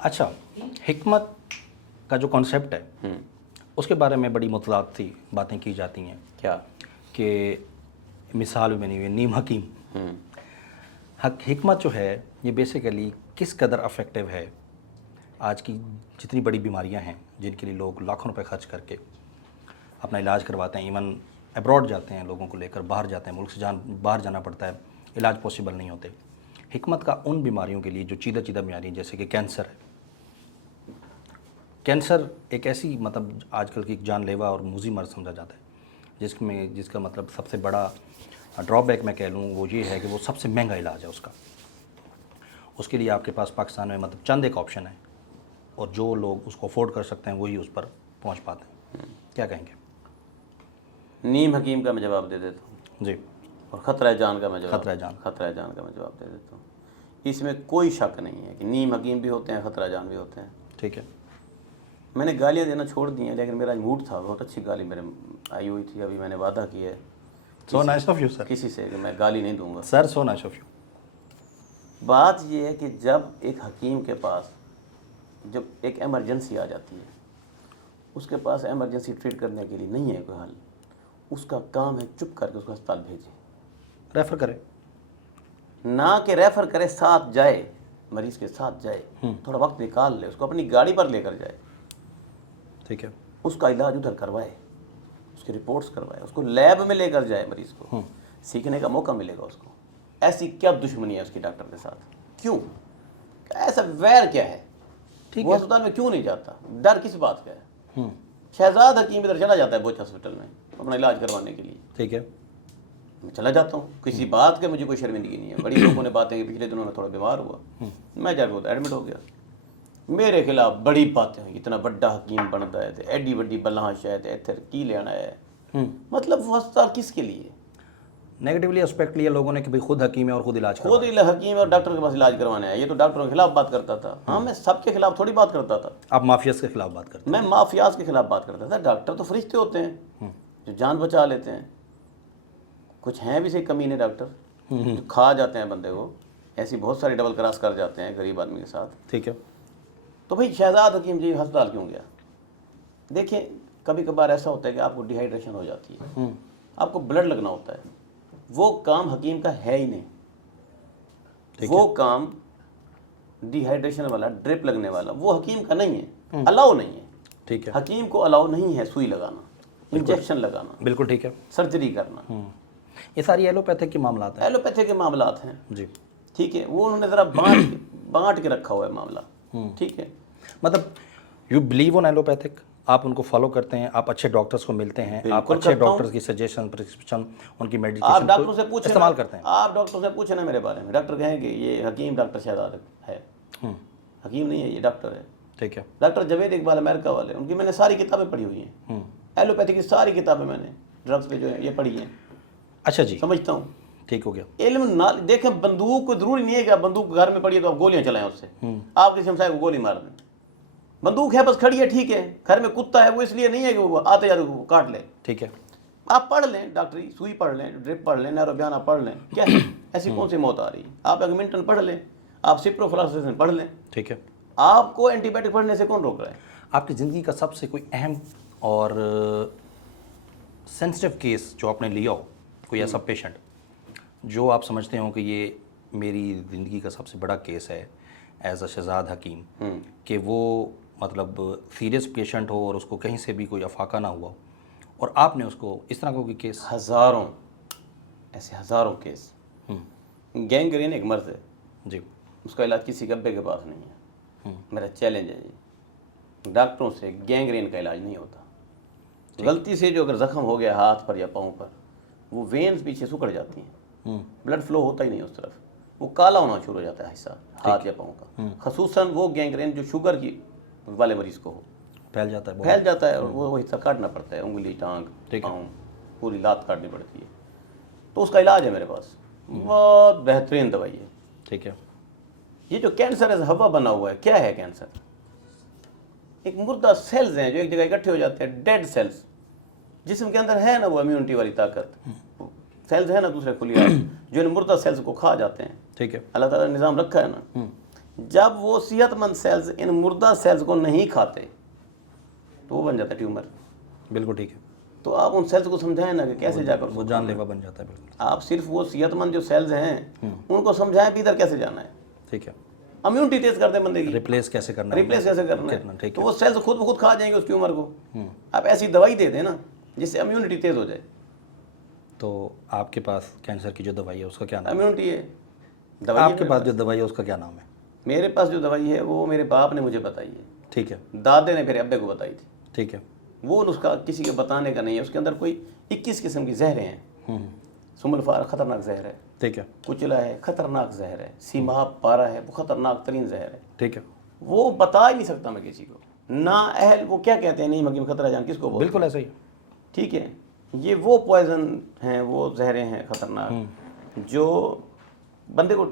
अच्छा, हिकमत का जो कॉन्सेप्ट है उसके बारे में बड़ी मुतज़ाद सी बातें की जाती हैं। क्या? कि मिसाल भी बनी हुई है नीम हकीम। हिकमत जो है ये बेसिकली किस कदर अफेक्टिव है आज की जितनी बड़ी बीमारियां हैं जिनके लिए लोग लाखों रुपए खर्च करके अपना इलाज करवाते हैं, इवन अब्रॉड जाते हैं, लोगों को लेकर बाहर जाते हैं, मुल्क से बाहर जाना पड़ता है, इलाज पॉसिबल नहीं होते। हिकमत का उन बीमारियों के लिए जो चीदा चीदा बीमारी जैसे कि कैंसर है। कैंसर एक ऐसी मतलब आजकल की जानलेवा और मूजी मर्ज समझा जाता है जिसका मतलब सबसे बड़ा ड्रॉबैक मैं कह लूँ वो ये है कि वो सबसे महंगा इलाज है उसका। उसके लिए आपके पास पाकिस्तान में मतलब चंद एक ऑप्शन है और जो लोग उसको अफोर्ड कर सकते हैं वही उस पर पहुंच पाते हैं। क्या कहेंगे? नीम हकीम का मैं जवाब दे देता हूँ जी। और खतरा जान का मैं जवाब खतरा जान का मैं जवाब दे देता हूँ। इसमें कोई शक नहीं है कि नीम हकीम भी होते हैं, खतरा जान भी होते हैं। ठीक है। मैंने गालियाँ देना छोड़ दी हैं, लेकिन मेरा मूड था, बहुत अच्छी गाली मेरे आई हुई थी। अभी मैंने वादा किया है so nice of you sir, किसी से कि मैं गाली नहीं दूंगा sir. So nice of you. बात ये है कि जब एक हकीम के पास जब एक इमरजेंसी आ जाती है, उसके पास इमरजेंसी ट्रीट करने के लिए नहीं है कोई हल, उसका काम है चुप करके उसको अस्पताल भेजे, रेफ़र करें, ना कि रेफ़र करे, साथ जाए, मरीज के साथ जाए, थोड़ा वक्त निकाल ले, उसको अपनी गाड़ी पर लेकर जाए, ठीक है, उसका इलाज उधर करवाए, उसकी रिपोर्ट्स करवाए, उसको लैब में लेकर जाए, मरीज को सीखने का मौका मिलेगा उसको। ऐसी क्या दुश्मनी है उसकी डॉक्टर के साथ? क्यों? ऐसा वैर क्या है? वो अस्पताल में क्यों नहीं जाता? डर किस बात का है? शहजाद हकीम इधर चला जाता है बोच हॉस्पिटल में अपना इलाज करवाने के लिए। ठीक है, मैं चला जाता हूँ, किसी बात के मुझे कोई शर्मिंदगी नहीं है। बड़ी लोगों ने बातें की, पिछले दिनों में थोड़ा बीमार हुआ, मैं जाकर वो एडमिट हो गया, मेरे खिलाफ बड़ी बातें हुई, इतना बड़ा हकीम बनता है, एडी बड़ी बल्ला शायद इधर की लेना है। मतलब वो अस्पताल किसके लिए? नेगेटिवली एस्पेक्ट लिया लोगों ने कि भाई खुद हकीम है और खुद इलाज खुद हकीम और डॉक्टर के पास इलाज करवाने आया। ये तो डॉक्टरों के खिलाफ बात करता था। हाँ, मैं सबके खिलाफ थोड़ी बात करता था। आप माफियाज के खिलाफ बात करते मैं माफियाज के खिलाफ बात करता था। डॉक्टर तो फरिश्ते होते हैं जो जान बचा लेते हैं। कुछ हैं भी सही कमीने डॉक्टर जो खा जाते हैं बंदे को, ऐसी बहुत सारी डबल क्रॉस कर जाते हैं गरीब आदमी के साथ। ठीक है। तो भाई शहजाद हकीम जी अस्पताल क्यों गया? देखिए, कभी कभार ऐसा होता है कि आपको डिहाइड्रेशन हो जाती है, आपको ब्लड लगना होता है, वो काम हकीम का है ही नहीं। वो काम डिहाइड्रेशन वाला, ड्रिप लगने वाला, वो हकीम का नहीं है, अलाउ नहीं है। ठीक है, हकीम को अलाउ नहीं है सुई लगाना, इंजेक्शन लगाना, बिल्कुल ठीक है, सर्जरी करना। ये सारी एलोपैथिक के मामलात हैं। एलोपैथी के मामलात हैं जी। ठीक है, वो उन्होंने ज़रा बांट के रखा हुआ है मामला। ठीक है, मतलब यू बिलीव ऑन एलोपैथिक, आप उनको फॉलो करते हैं, आप अच्छे डॉक्टर्स को मिलते हैं, आप बिल्कुल अच्छे करता हूं। डॉक्टर्स की सजीशन, प्रिस्क्रिप्शन, उनकी आप मेडिकेशन डॉक्टरों से को पूछे इस्तेमाल करते हैं। आप डॉक्टरों से पूछे ना मेरे बारे में, डॉक्टर कहेंगे ये हकीम डॉक्टर शहजाद है। हकीम नहीं है, ये डॉक्टर है। ठीक है। डॉक्टर जावेद इकबाल अमेरिका वाले, उनकी मैंने सारी किताबें पढ़ी हुई हैं। एलोपैथी की सारी किताबें मैंने ड्रग्स पे जो है ये पढ़ी हैं। अच्छा जी, समझता हूँ। ठीक हो गया। इल्म ना देखें, बंदूक को जरूरी नहीं है कि आप बंदूक घर में पड़ी है तो आप गोलियां चलाएं उससे, आप किसी हमसाए को गोली मार दें। बंदूक है बस खड़ी है, ठीक है, घर में कुत्ता है, वो इसलिए नहीं है कि वो आते जाते वो काट ले। ठीक है, आप पढ़ लें, डॉक्टरी सुई पढ़ लें, ड्रिप पढ़ लें, नैरोबियाना पढ़ लें, क्या है ऐसी कौन सी मौत आ रही है? आप एगमिंटन पढ़ लें, आप सिप्रोफ्लोक्सासिन पढ़ लें, ठीक है। आपको एंटीबायोटिक पढ़ने से कौन रोक रहा है? आपकी ज़िंदगी का सबसे कोई अहम और सेंसिटिव केस जो आपने लिया हो, कोई ऐसा पेशेंट जो आप समझते हो कि ये मेरी ज़िंदगी का सबसे बड़ा केस है एज अ शहजाद हकीम, कि वो मतलब सीरियस पेशेंट हो और उसको कहीं से भी कोई अफाका ना हुआ और आपने उसको इस तरह का कोई केस? हज़ारों ऐसे हज़ारों केस। गैंग्रीन एक मर्ज है जी, उसका इलाज किसी गब्बे के पास नहीं है। मेरा चैलेंज है जी, डॉक्टरों से गैंग्रीन का इलाज नहीं होता। गलती से जो अगर ज़ख्म हो गया हाथ पर या पाँव पर, वो वेन्स पीछे सुकड़ जाती हैं, ब्लड फ्लो होता ही नहीं उस तरफ, वो काला होना शुरू हो जाता है हिस्सा हाथ या पाँव का। खसूसन वो गैंग्रीन जो शुगर की वाले मरीज को हो, फैल जाता है, फैल जाता है और वो हिस्सा काटना पड़ता है, उंगली, टांग, पाँव, पूरी लात काटनी पड़ती है। तो उसका इलाज है मेरे पास, बहुत बेहतरीन दवाई है। ठीक है। ये जो कैंसर है हवा बना हुआ है, क्या है कैंसर? एक मुर्दा सेल्स हैं जो एक जगह इकट्ठे हो जाते हैं, डेड सेल्स। जिस्म के अंदर है ना वो इम्यूनिटी वाली ताकत, सेल्स है ना दूसरे खुलिया जो इन मुर्दा सेल्स को खा जाते हैं। ठीक है। अल्लाह ताला ने निज़ाम रखा है ना। जब वो सेहतमंद सेल्स इन मुर्दा सेल्स को नहीं खाते तो वो बन जाता है ट्यूमर। बिल्कुल ठीक है। तो आप उन सेल्स को समझाएं ना कि कैसे जाकर वो जानलेवा बन जाता है। बिल्कुल आप सिर्फ वो सेहतमंद जो सेल्स हैं उनको समझाएं भी इधर कैसे जाना है। ठीक है। इम्यूनिटी तेज कर दें बंदे की, रिप्लेस कैसे करना है, रिप्लेस कैसे करना कितना, है, ठीक तो है। वो सेल्स खुद ब खुद खा जाएंगे उस ट्यूमर को। आप ऐसी दवाई दे दें ना जिससे इम्यूनिटी तेज हो जाए। तो आपके पास कैंसर की जो दवाई है उसका क्या नाम है? इम्यूनिटी है दवाई। आपके पास जो दवाई है उसका क्या नाम है? मेरे पास जो दवाई है वो मेरे बाप ने मुझे बताई है, ठीक है। दादे ने मेरे अब्बे को बताई थी। ठीक है। वो नुस्खा किसी के बताने का नहीं है। उसके अंदर कोई 21 किस्म की जहरें हैं। सुमलफार खतरनाक जहर है, ठीक है। कुचला है खतरनाक जहर है, सीमाप पारा है वो खतरनाक तरीन जहर है। ठीक है। वो बता ही नहीं सकता मैं किसी को ना। अहल वो क्या कहते हैं, नहीं मकी में खतरा जान किसको बोलते बिल्कुल ऐसा ही है। ठीक है। ये वो पॉइजन हैं, वो जहरें हैं खतरनाक जो बंदे को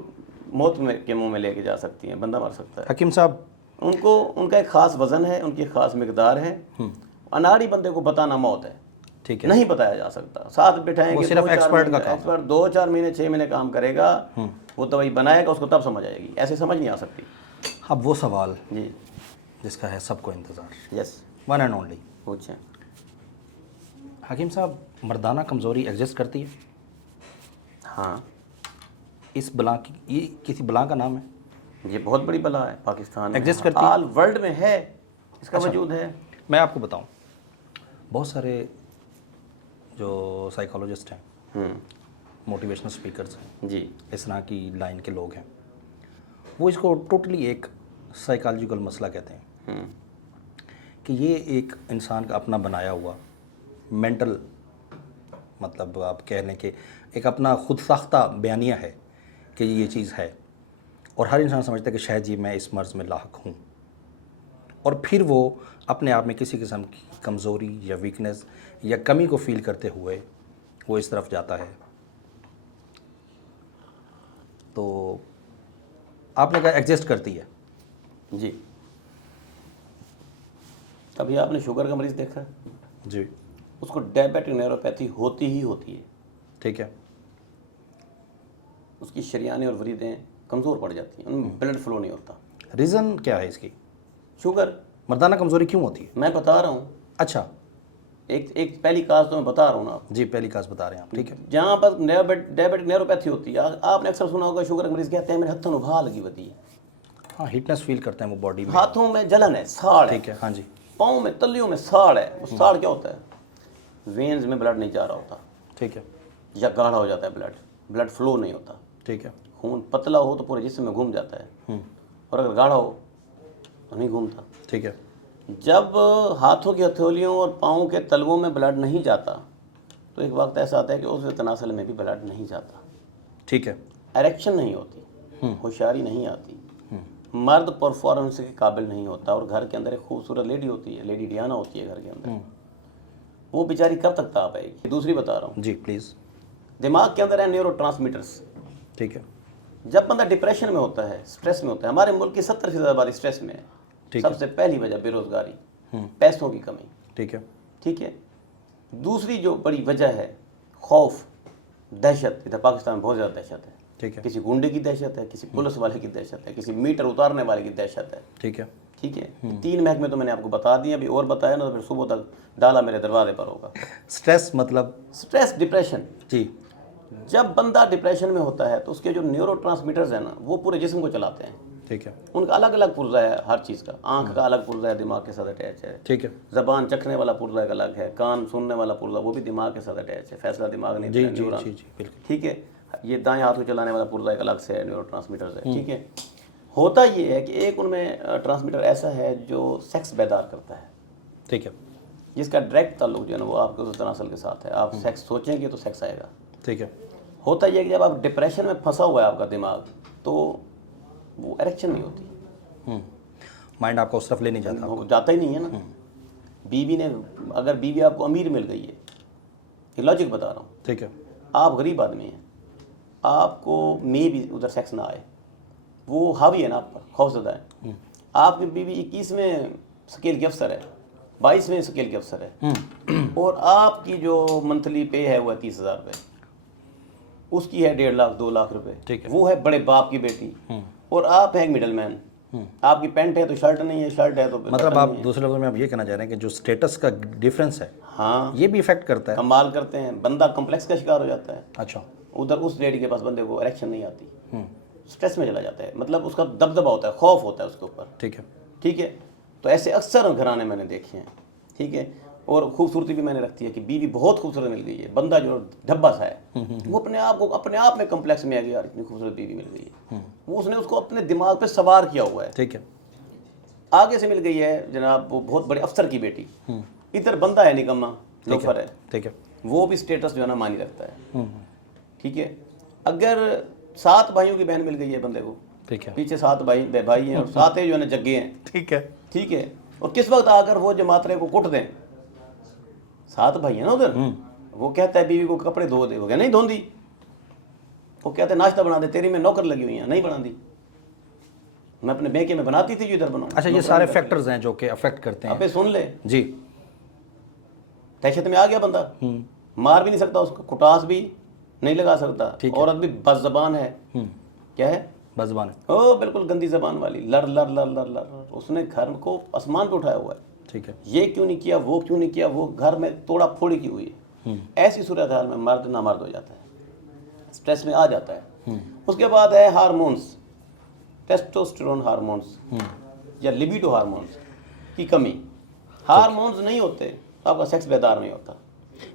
मौत के मुंह में लेके जा सकती हैं, बंदा मर सकता है। हकीम साहब, उनको उनका एक ख़ास वज़न है, उनकी ख़ास मिकदार है। अनाड़ी बंदे को बताना मौत है, ठीक है। नहीं बताया जा सकता। साथ बिठाएंगे, वो सिर्फ एक्सपर्ट का काम है। एक्सपर्ट 2-4 महीने 6 महीने काम करेगा, वो दवाई बनाएगा, उसको तब समझ आएगी, ऐसे समझ नहीं आ सकती। अब वो सवाल जी जिसका है सबको इंतज़ार, यस वन एंड ओनली। पूछें। हकीम साहब, मर्दाना कमज़ोरी एग्जिस्ट करती है? हाँ, इस बला की, ये किसी बला का नाम है? ये बहुत बड़ी बला है, पाकिस्तान में Exist करती है? ऑल वर्ल्ड में है, इसका वजूद है। मैं आपको बताऊं, बहुत सारे जो साइकोलॉजिस्ट हैं, मोटिवेशनल स्पीकर्स हैं, जी इस तरह की लाइन के लोग हैं, वो इसको टोटली एक साइकोलॉजिकल मसला कहते हैं कि ये एक इंसान का अपना बनाया हुआ मेंटल, मतलब आप कह लें कि एक अपना खुद साख्ता बयानिया है कि ये चीज़ है, और हर इंसान समझता है कि शायद ये मैं इस मर्ज़ में लाहक हूँ, और फिर वो अपने आप में किसी किस्म की कमज़ोरी या वीकनेस या कमी को फील करते हुए वो इस तरफ जाता है। तो आपने कहा एग्जिस्ट करती है। जी। कभी आपने शुगर का मरीज़ देखा है? जी, उसको डायबिटिक न्यूरोपैथी होती ही होती है। ठीक है। उसकी शरियानें और वरीदें कमज़ोर पड़ जाती हैं, उनमें ब्लड फ्लो नहीं होता। रीज़न क्या है इसकी? शुगर। मर्दाना कमज़ोरी क्यों होती है? मैं बता रहा हूँ, अच्छा, एक पहली काज तो मैं बता रहा हूँ ना आपको। जी, पहली काज बता रहे हैं आप, ठीक है। जहाँ पर डायबिटिक न्यूरोपैथी होती है, आपने अक्सर सुना होगा शुगर के मरीज़ कहते हैं मेरे हाथों में घा लगी होती है, हाँ, हीटनेस फील करते हैं वो बॉडी में, हाथों में जलन है, साड़ है, ठीक है। हाँ जी, पाँव में तलियों में साड़ है। वो साड़ क्या होता है? वेन्स में ब्लड नहीं जा रहा होता, ठीक है। या गाढ़ा हो जाता है ब्लड फ्लो नहीं होता। ठीक है। खून पतला हो तो पूरे जिस्म में घूम जाता है, और अगर गाढ़ा हो तो नहीं घूमता। ठीक है। जब हाथों की हथेलियों और पाँव के तलवों में ब्लड नहीं जाता तो एक वक्त ऐसा आता है कि उस तनासल में भी ब्लड नहीं जाता, ठीक है। एरेक्शन नहीं होती, होशियारी नहीं आती, मर्द परफॉर्मेंस के काबिल नहीं होता। और घर के अंदर एक खूबसूरत लेडी होती है, लेडी डियाना होती है घर के अंदर, वो बेचारी कब तक ताप आएगी? दूसरी बता रहा हूँ, जी प्लीज़। दिमाग के अंदर है न्यूरोट्रांसमीटर्स। ठीक है। जब बंदा डिप्रेशन में होता है, स्ट्रेस में होता है, हमारे मुल्क की 70 से ज़्यादा आबादी स्ट्रेस में है। ठीक है। सबसे पहली वजह बेरोजगारी, पैसों की कमी, ठीक है। ठीक है। दूसरी जो बड़ी वजह है खौफ, दहशत। इधर पाकिस्तान में बहुत ज़्यादा दहशत है, ठीक है। किसी गुंडे की दहशत है, किसी पुलिस वाले की दहशत है, किसी मीटर उतारने वाले की दहशत है, ठीक है। ठीक है। 3 महकमे तो मैंने आपको बता दिए, अभी और बताया ना तो फिर सुबह तक डाला मेरे दरवाजे पर होगा। स्ट्रेस मतलब? Stress, depression. जी, जब बंदा डिप्रेशन में होता है तो उसके जो न्यूरोट्रांसमीटर्स हैं ना वो पूरे जिस्म को चलाते हैं। ठीक है। उनका अलग अलग पुर्जा है हर चीज़ का। आंख का अलग पुर्जा है, दिमाग के साथ अटैच है। ठीक है। ज़बान चखने वाला पुर्जा एक अलग है, कान सुनने वाला पुर्जा वो भी दिमाग के साथ अटैच है। फैसला दिमाग नहीं जी देता, जी न्यूरॉन, जी जी, बिल्कुल। ठीक है। ये दाएं हाथ को चलाने वाला पुर्जा एक अलग से है, न्यूरोट्रांसमीटर्स है, ठीक है। होता ये है कि एक उनमें ट्रांसमीटर ऐसा है जो सेक्स बेदार करता है, ठीक है। जिसका डायरेक्ट ताल्लुक जो है ना वो आपके उस तनासल के साथ है। आप सेक्स सोचेंगे तो सेक्स आएगा। ठीक है। होता यह है कि जब आप डिप्रेशन में फंसा हुआ है आपका दिमाग, तो वो एरेक्शन नहीं होती, माइंड आपको उस तरफ ले नहीं जाता। वो जाता ही नहीं है ना। बीवी ने, अगर बीवी आपको अमीर मिल गई है, ये लॉजिक बता रहा हूँ, ठीक है। आप गरीब आदमी हैं, आपको मे भी उधर सेक्स ना आए, वो हावी है ना आप पर, खौफजदा है। आपकी बीवी 21वें स्केल के अफसर है, 22वें स्केल के अफसर है, और आपकी जो मंथली पे है वो है 30,000 रुपये, उसकी है 1.5 लाख 2 लाख रुपए, ठीक है। वो है बड़े बाप की बेटी, और आप हैं एक मिडल मैन, आपकी पैंट है तो शर्ट नहीं है, शर्ट है तो मतलब बटन आप नहीं है। दूसरे लफ्ज़ों में आप ये कहना चाह रहे हैं कि जो स्टेटस का डिफरेंस है हाँ, ये भी इफेक्ट करता है। कमाल करते हैं, बंदा कॉम्प्लेक्स का शिकार हो जाता है। अच्छा। उधर उस लेडी के पास बंदे को इरेक्शन नहीं आती, स्ट्रेस में चला जाता है, मतलब उसका दबदबा होता है, खौफ होता है उसके ऊपर। ठीक है। ठीक है, तो ऐसे अक्सर घराने मैंने देखे हैं। ठीक है, और खूबसूरती भी मैंने रखती है कि बीवी बहुत खूबसूरत मिल गई है, बंदा जो ढब्बा सा है वो अपने आप में कम्प्लेक्स में आ गया, यार इतनी खूबसूरत बीवी मिल गई है, वो उसने उसको अपने दिमाग पे सवार किया हुआ है। ठीक है। आगे से मिल गई है जनाब वो बहुत बड़े अफसर की बेटी, इधर बंदा है निकम्मा, लोफर है, ठीक है। वो भी स्टेटस जो है ना मानी रखता है। ठीक है, अगर 7 भाइयों की बहन मिल गई है बंदे को, ठीक है। पीछे 7 भाई हैं और 7 जो है ना जग्गे हैं। ठीक है। ठीक है, और किस वक्त आकर वो जमातरे को कुट दें, 7 भाई है ना उधर, वो कहता है बीवी को कपड़े धो दे, वो क्या नहीं धोंदी, वो कहते हैं नाश्ता बना दे, तेरी में नौकर लगी हुई है, नहीं बना दी, मैं अपने बेके में बनाती थी जो इधर बनाऊं। अच्छा, ये सारे फैक्टर्स हैं जो कि अफेक्ट करते हैं। अबे सुन ले, जी। दहशत में आ गया बंदा, मार भी नहीं सकता उसको, कुटास भी नहीं लगा सकता, औरत भी बस जबान है। क्या है? बज़बान है। ओ बिल्कुल गंदी जबान वाली, लर लर लर लर लर, उसने घर को आसमान पे उठाया हुआ है। ठीक है। ये क्यों नहीं किया, वो क्यों नहीं किया, वो घर में तोड़ा फोड़ी की हुई है। ऐसी सूरत हाल में मर्द ना मर्द हो जाता है, स्ट्रेस में आ जाता है। उसके बाद है हार्मोन्स, टेस्टोस्टेरोन हार्मोन्स या लिबिडो हार्मोन्स की कमी। हार्मोन्स नहीं होते आपका सेक्स बेदार नहीं होता।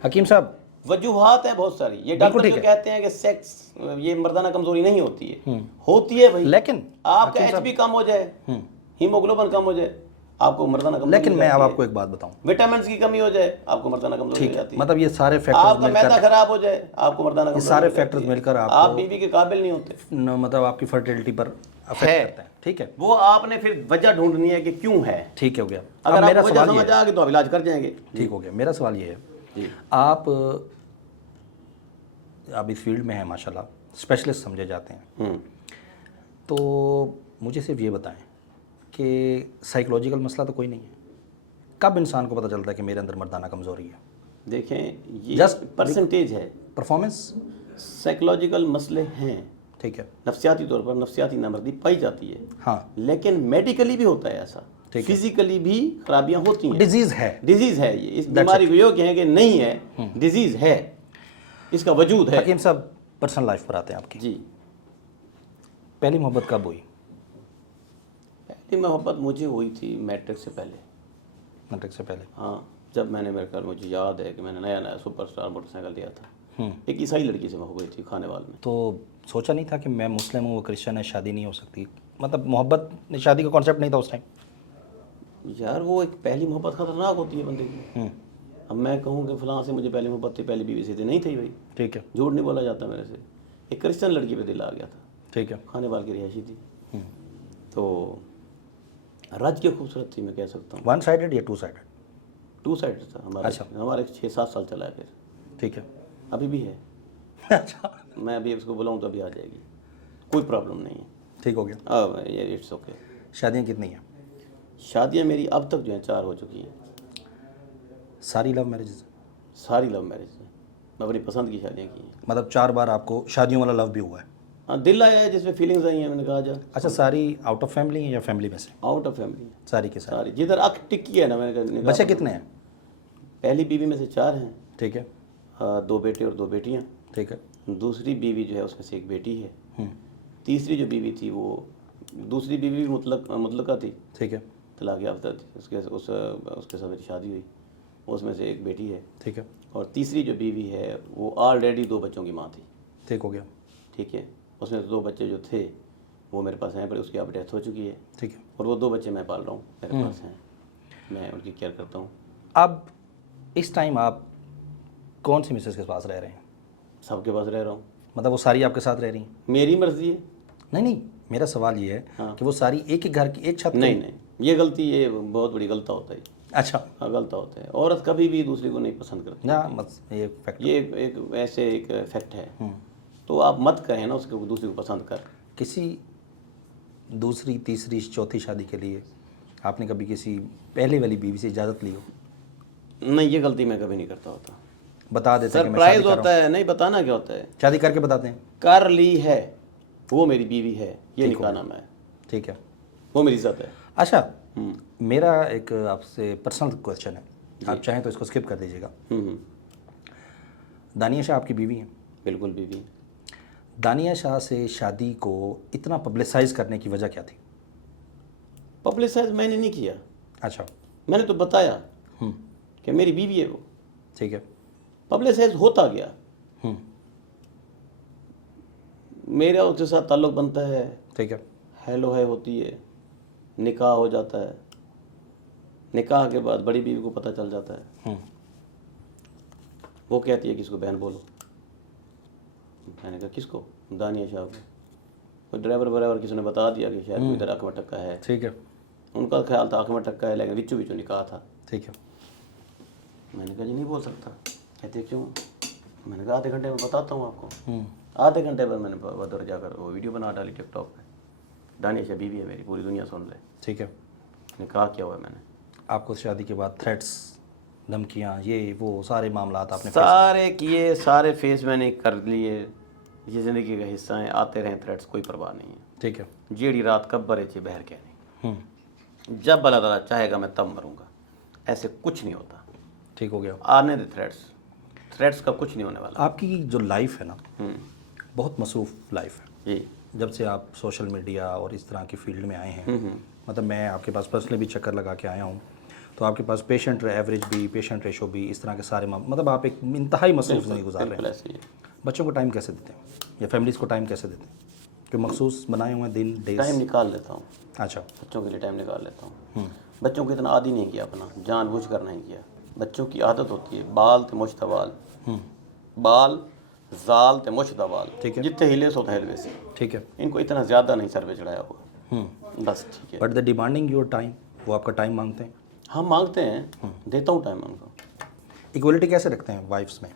हकीम साहब, वजूहात है बहुत सारी, ये डॉक्टर जो कहते हैं कि सेक्स ये मर्दाना कमजोरी नहीं होती है, होती है भाई, लेकिन आपका एचबी कम हो जाए, हीमोग्लोबिन कम हो जाए, आपको मर्दाना कमजोरी लेकिन मैं अब आपको एक बात बताऊं, विटामिन की कमी हो जाए, आपको मर्दाना कमजोरी हो जाती है। मतलब ये सारे फैक्टर्स आपका मैदा खराब हो जाए, आपको मर्दाना कमजोरी सारे हो जाती फैक्टर्स है। मिलकर आप बीवी के काबिल नहीं होते, मतलब आपकी फर्टिलिटी पर अफेक्ट है। करते हैं। ठीक है। वो आपने फिर वजह ढूंढनी है कि क्यों है। ठीक हो गया। अगर अब मेरा आपको वजह सवाल ये समझ है, आ गई तो आप इलाज कर जाएंगे। ठीक हो गया, मेरा सवाल ये है, जी, आप इस फील्ड में हैं माशाल्लाह, स्पेशलिस्ट समझे जाते हैं, तो मुझे सिर्फ ये बताएं कि साइकोलॉजिकल मसला तो कोई नहीं है, कब इंसान को पता चलता है कि मेरे अंदर मर्दाना कमज़ोरी है? देखें ये Just परसेंटेज है, परफॉर्मेंस। साइकोलॉजिकल मसले हैं, ठीक है। नफ्सियाती तौर पर नफ्सियाती नामर्दी पाई जाती है, हाँ, लेकिन मेडिकली भी होता है ऐसा, फिजिकली भी खराबियां होती हैं। डिजीज़ है। डिजीज है ये, इस बीमारी को योग है कि नहीं है, डिजीज है, इसका वजूद है। हकीम साहब, पर्सनल लाइफ पर आते हैं आपकी। जी, पहली मोहब्बत कब हुई? पहली मोहब्बत मुझे हुई थी मैट्रिक से पहले। मैट्रिक से पहले? हाँ, जब मैंने, मेरे ख्याल मुझे याद है कि मैंने नया नया सुपरस्टार मोटरसाइकिल लिया था, एक ईसाई लड़की से हो गई थी खानेवाल में। तो सोचा नहीं था कि मैं मुस्लिम हूँ, वो क्रिश्चियन है, शादी नहीं हो सकती? मतलब मोहब्बत, शादी का कॉन्सेप्ट नहीं था उस टाइम? यार वो एक पहली मोहब्बत खतरनाक होती है बंदे की। अब मैं कहूँ कि फलां से मुझे पहली मोहब्बत थी, पहली बीवी से थी, नहीं थी भाई, ठीक है। झूठ नहीं बोला जाता मेरे से। एक क्रिश्चियन लड़की पे दिल आ गया था, ठीक है। खानेवाल की रिहायशी थी, तो रज के खूबसूरत थी, मैं कह सकता हूँ। वन साइडेड या टू साइडेड? 2 साइड था हमारा। अच्छा। हमारे 6-7 साल चला है फिर, ठीक है। अभी भी है। अच्छा, मैं अभी उसको बुलाऊँ तो अभी आ जाएगी, कोई प्रॉब्लम नहीं है। ठीक हो गया। अब ये इट्स ओके। शादियाँ कितनी हैं? शादियाँ मेरी अब तक जो हैं 4 हो चुकी हैं, सारी लव मैरिज? सारी लव मैरिज हैं, मैं अपनी पसंद की शादियाँ की हैं। मतलब 4 बार आपको शादियों वाला लव भी हुआ है? हाँ, दिल आया है जिसमें फीलिंग्स आई हैं, मैंने कहा जा। अच्छा, सारी आउट ऑफ फैमिली हैं या फैमिली में से? आउट ऑफ फैमिली है सारी के सारी। सारी, जिधर अख टिक्की है ना, मैंने कहा। बच्चे कितने हैं? पहली बीवी में से 4 हैं, ठीक है। 2 बेटे और 2 बेटियाँ। ठीक है। दूसरी बीवी जो है उसमें से एक बेटी है। तीसरी जो बीवी थी वो, दूसरी बीवी भी मुतलका थी, ठीक है। तलाक याफ्ता थी, उसके साथ मेरी शादी हुई, उसमें से एक बेटी है। ठीक है। और तीसरी जो बीवी है वो ऑलरेडी 2 बच्चों की माँ थी। ठीक हो गया। ठीक है, उसमें से 2 बच्चे जो थे वो मेरे पास हैं, पर उसकी अब डेथ हो चुकी है। ठीक है। और वो 2 बच्चे मैं पाल रहा हूँ, मेरे पास हैं, मैं उनकी केयर करता हूँ। अब इस टाइम आप कौन सी मिसेस के पास रह रहे हैं? सबके पास रह रहा हूँ, मतलब वो सारी आपके साथ रह रही हैं? मेरी मर्जी है। नहीं नहीं, मेरा सवाल ये है कि वो सारी एक ही घर की, एक छत? नहीं नहीं, ये गलती, ये बहुत बड़ी गलता होता है। अच्छा। हाँ, गलता होता है, औरत कभी भी दूसरे को नहीं पसंद करती, ना मत, ये फैक्ट। ये एक ऐसे एक फैक्ट है। तो आप मत कहें ना उसको, दूसरे को पसंद कर। किसी दूसरी, तीसरी, चौथी शादी के लिए आपने कभी किसी पहले वाली बीवी से इजाज़त ली हो? नहीं, ये गलती मैं कभी नहीं करता होता। बता देते हैं कि मैं सरप्राइज शादी कर रहा होता है, नहीं बताना क्या होता है। हूं। शादी करके बताते हैं। कर ली है, वो मेरी बीवी है, ये निकाह नामा है। ठीक है। वो मेरी इज्जत है। अच्छा, मेरा एक आपसे पर्सनल क्वेश्चन है, आप चाहें तो इसको स्किप कर दीजिएगा। दानिया शाह आपकी बीवी हैं? बिल्कुल बीवी। दानिया शाह से शादी को इतना पब्लिसाइज करने की वजह क्या थी? पब्लिसाइज मैंने नहीं किया, अच्छा, मैंने तो बताया कि मेरी बीवी है वो। ठीक है। पब्लिसाइज होता गया, हम्म, मेरा उसके साथ ताल्लुक बनता है, ठीक है। हेलो है होती है, निकाह हो जाता है, निकाह के बाद बड़ी बीवी को पता चल जाता है, वो कहती है कि इसको बहन बोलो। मैंने कहा किसको? दानिया शाह को। कोई ड्राइवर बराबर किसी ने बता दिया कि शायद कोई इधर आँख में टक्का है। ठीक है। उनका ख्याल था आँख में टक्का है, लेकिन बिच्चू बिच्चू निकाह था। ठीक है। मैंने कहा जी नहीं बोल सकता। कहते क्यों? मैंने कहा आधे घंटे में बताता हूँ आपको। आधे घंटे बाद मैंने उधर जाकर वो वीडियो बना डाली टिकटॉक पे। दानिया शाह बीवी है मेरी, पूरी दुनिया सुन ले। ठीक है। निकाह किया हुआ है मैंने। आपको शादी के बाद थ्रेट्स, धमकियाँ, ये वो सारे मामलात आपने सारे किए, सारे फेस मैंने कर लिए। ये ज़िंदगी का हिस्सा है, आते रहें थ्रेट्स, कोई परवाह नहीं है। ठीक है। जेड़ी रात कब बरे चे बहर के नहीं, जब अल्लाह ताला चाहेगा मैं तब मरूंगा। ऐसे कुछ नहीं होता। ठीक हो गया। आने दे थ्रेट्स, थ्रेट्स का कुछ नहीं होने वाला। आपकी जो लाइफ है ना, बहुत मसरूफ़ लाइफ है। जी। जब से आप सोशल मीडिया और इस तरह की फील्ड में आए हैं, मतलब मैं आपके पास पर्सनली भी चक्कर लगा के आया हूँ, तो आपके पास पेशेंट एवरेज भी, पेशेंट रेशो भी, इस तरह के सारे मतलब आप एक इंतहाई मसरूफ़ ज़िंदगी गुजार रहे बिल्कुल हैं। ऐसे ही है। बच्चों को टाइम कैसे देते हैं, या फैमिलीज़ को टाइम कैसे देते हैं? कोई मखसूस बनाए हुए दिन, टाइम डेज? निकाल लेता हूँ, अच्छा। बच्चों के लिए टाइम निकाल लेता हूँ। बच्चों को इतना आदी नहीं किया अपना, जानबूझ कर नहीं किया। बच्चों की आदत होती है बाल ते मुछ दवाल, बाल जाल ते मुछ दवाल, ठीक है। जितने हिले सो हिले से। ठीक है। इनको इतना ज़्यादा नहीं सर पे चढ़ाया हुआ, बस ठीक है। But the demanding your time, वो आपका टाइम मांगते हैं। हम मांगते हैं, देता हूँ टाइम उनको। इक्वलिटी कैसे रखते हैं वाइफ्स में?